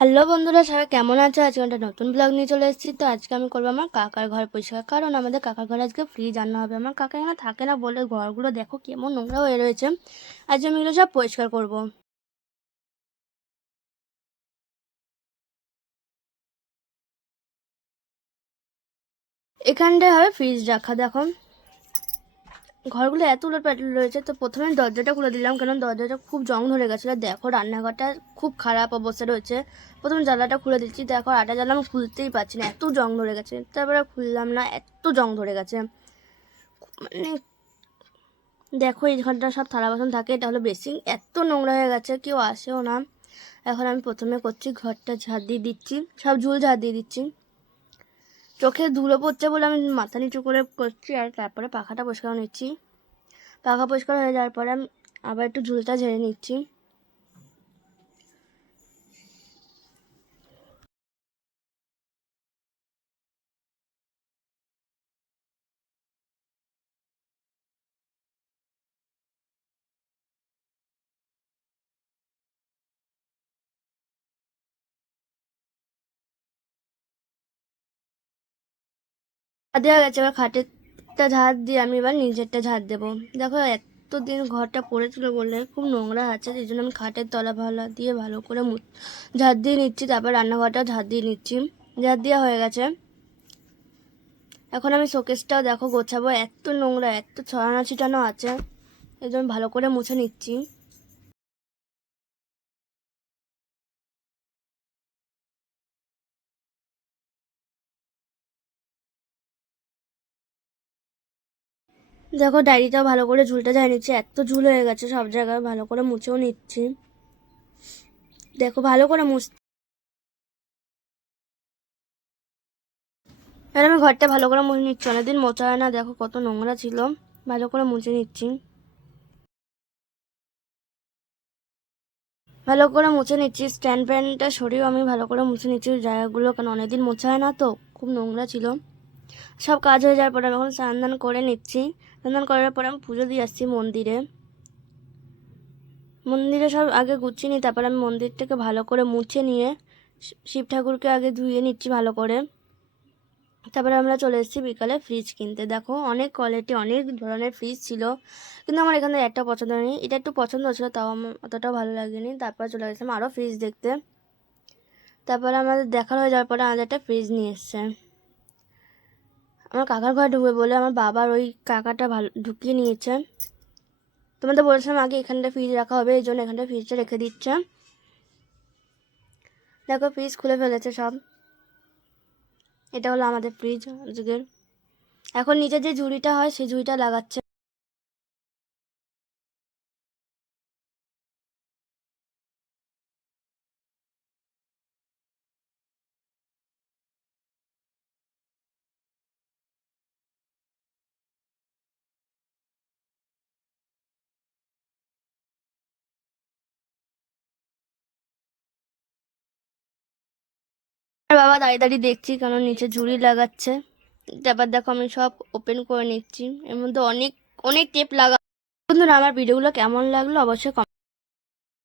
Hello বন্ধুরা, সবাই কেমন আছো? আজকে একটা নতুন ব্লগ নিয়ে চলে এসেছি। তো আজকে আমি করবো আমার কাকার ঘর পরিষ্কার, কারণ আমাদের কাকার ঘরে আজকে ফ্রিজ আনা হবে। আমার কাকা এখানে থাকে না বলে ঘরগুলো দেখো কেমন নোংরা হয়ে রয়েছে। আজ আমি এগুলো সব পরিষ্কার করব। এখানটায় হবে ফ্রিজ রাখা। দেখো ঘরগুলো এত উলট পালট রয়েছে। তো প্রথমে দরজাটা খুলে দিলাম, কারণ দরজাটা খুব জং ধরে গেছিলো। দেখো রান্নাঘরটা খুব খারাপ অবস্থা রয়েছে। প্রথমে জানলাটা খুলে দিচ্ছি, দেখো আটা জানলা আমি খুলতেই পারছি না, এত জং ধরে গেছে। তারপরে খুললাম না, এত জং ধরে গেছে। মানে দেখো এই ঘরটা সব থালা বাসন থাকে, এটা হলো বেসিং, এত নোংরা হয়ে গেছে, কেউ আসেও না। এখন আমি প্রথমে করছি ঘরটা ঝাড় দিয়ে দিচ্ছি, সব ঝুল ঝাড় দিয়ে দিচ্ছি। চোখে ধুলো পড়ছে বলে আমি মাথা নিচু করে করছি, আর তারপরে পাখাটা পরিষ্কার করে নিচ্ছি। পাখা পরিষ্কার হয়ে যাওয়ার পরে আমি আবার একটু ঝুলটা ঝেড়ে নিচ্ছি। দেওয়া গেছে, এবার খাটেরটা ঝাড় দিয়ে আমি এবার নিজেরটা ঝাড় দেবো। দেখো এতদিন ঘরটা পড়েছিল বলে খুব নোংরা আছে, সেই জন্য আমি খাটের তলা ভালা দিয়ে ভালো করে ঝাড় দিয়ে নিচ্ছি। তারপর রান্নাঘরটা ঝাড় দিয়ে নিচ্ছি, ঝাড় দেওয়া হয়ে গেছে। এখন আমি শোকেসটাও দেখো গোছাবো, এত নোংরা, এত ছড়ানো ছিটানো আছে, এই জন্য ভালো করে মুছে নিচ্ছি। দেখো ডায়েরিটাও ভালো করে ঝুলটা ঝাড়ে নিচ্ছি, এত ঝুল হয়ে গেছে সব জায়গায়, ভালো করে মুছেও নিচ্ছি। দেখো ভালো করে এবার আমি ঘরটা ভালো করে মুছে নিচ্ছি, অনেকদিন মোছা হয় না, দেখো কত নোংরা ছিল, ভালো করে মুছে নিচ্ছি। ভালো করে মুছে নিচ্ছি, স্ট্যান্ড ফ্যানটা সরিয়েও আমি ভালো করে মুছে নিচ্ছি জায়গাগুলো, কারণ অনেকদিন মোছা হয় না তো, খুব নোংরা ছিল। সব কাজ হয়ে যাওয়ার পরে আমি এখন স্নান দান করে নিচ্ছি। স্নান দান করার পরে আমি পুজো দিয়ে আসছি মন্দিরে। মন্দিরে সব আগে গুছিয়ে নিই, তারপর আমি মন্দিরটাকে ভালো করে মুছে নিয়ে শিব ঠাকুরকে আগে ধুয়ে নিচ্ছি ভালো করে। তারপরে আমরা চলে এসেছি বিকালে ফ্রিজ কিনতে। দেখো অনেক কোয়ালিটি, অনেক ধরনের ফ্রিজ ছিল, কিন্তু আমার এখানে একটা পছন্দ হয়নি। এটা একটু পছন্দ হচ্ছিলো, তাও আমার অতটাও ভালো লাগেনি। তারপর চলে গেছিলাম আরও ফ্রিজ দেখতে। তারপরে আমাদের দেখা হয়ে যাওয়ার পরে আমাদের একটা ফ্রিজ নিয়ে এসছে। আমার কাকার ঘরে ঢুকবে বলে আমার বাবার ওই কাকাটা ভালো ঢুকিয়ে নিয়েছে। তোমাদের বলেছিলাম আগে এখানটা ফ্রিজ রাখা হবে, এই জন্য এখানটা ফ্রিজটা রেখে দিচ্ছে। দেখো ফ্রিজ খুলে ফেলেছে সব। এটা হলো আমাদের ফ্রিজ আজকের। এখন নিচে যে ঝুড়িটা হয় সেই ঝুড়িটা লাগাচ্ছে। আর বাবা দাঁড়িয়ে দাঁড়িয়ে দেখছি, কারণ নিচে ঝুড়ি লাগাচ্ছে। তারপর দেখো আমি সব ওপেন করে নিচ্ছি, এর মধ্যে অনেক অনেক টেপ লাগা। বন্ধুরা আমার ভিডিওগুলো কেমন লাগলো অবশ্যই